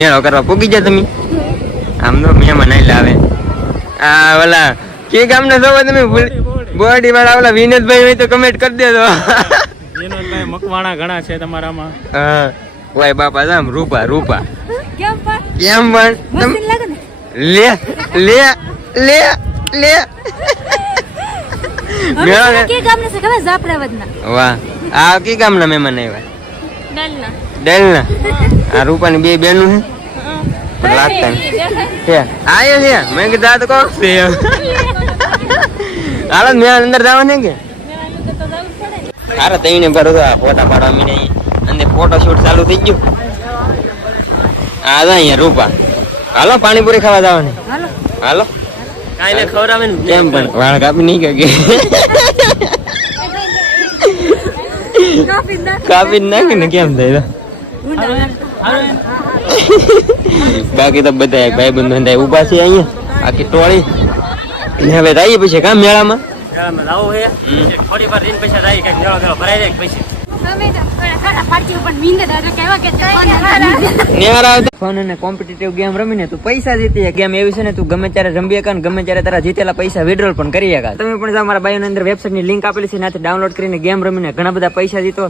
મેળો કરવા પૂગી જાય તમે આમ તો મહેમાન નહીં લાવે આ ઓલા કે ગામના છો તમે બોડી વાળા ઓલા વિનોદભાઈ હોય તો કમેન્ટ કરી દેજો વિનોદભાઈ મકવાણા ઘણા છે તમારામાં. હા ઓય બાપા જામ રૂપા રૂપા કેમ કેમ પણ મસ્ત લાગે ને લે લે લે લે અમે કે ગામને છે ખબર જાફરાબાદના વાહ આ કે ગામના મહેમાન આવ્યા ડલના ડેલના આ રૂપાની બે બેનું છે લાગતા છે આયો છે મેં કીધું આ તો કોક છે હાલો મેં અંદર જવા ને કે અરે તઈને ભરો તો ફોટા પાડવા મીને અંદર ફોટો શૂટ ચાલુ થઈ ગયું આ અહીંયા રૂપા હાલો પાણીપુરી ખાવા જવાની હાલો હાલો કાઈને ખવડાવે ને કેમ પણ વાળ કાપી નહીં કે કાપી નાખે ને કેમ થાય બાકી તો બધા ભાઈ બંધો ઉભા છે અહીંયા આખી ટોળી હવે જઈએ પછી કામ મેળામાં લાવો હે થોડી વાર રહીને પૈસા જાય કે મેળો મેળો ભરાઈ જાય પૈસા ફોન અને કોમ્પિટિટિવ ગેમ રમીને તું પૈસા જીતી ગેમ એવી છે ને તું ગમે ત્યારે રમી શકે ગમે ત્યારે તારા જીતેલા પૈસા વિડ્રોલ પણ કરી શકે તમે પણ મારા બાયો અંદર વેબસાઇટ ની લિંક આપેલી છે ત્યાંથી ડાઉનલોડ કરીને ગેમ રમીને ઘણા બધા પૈસા જીતો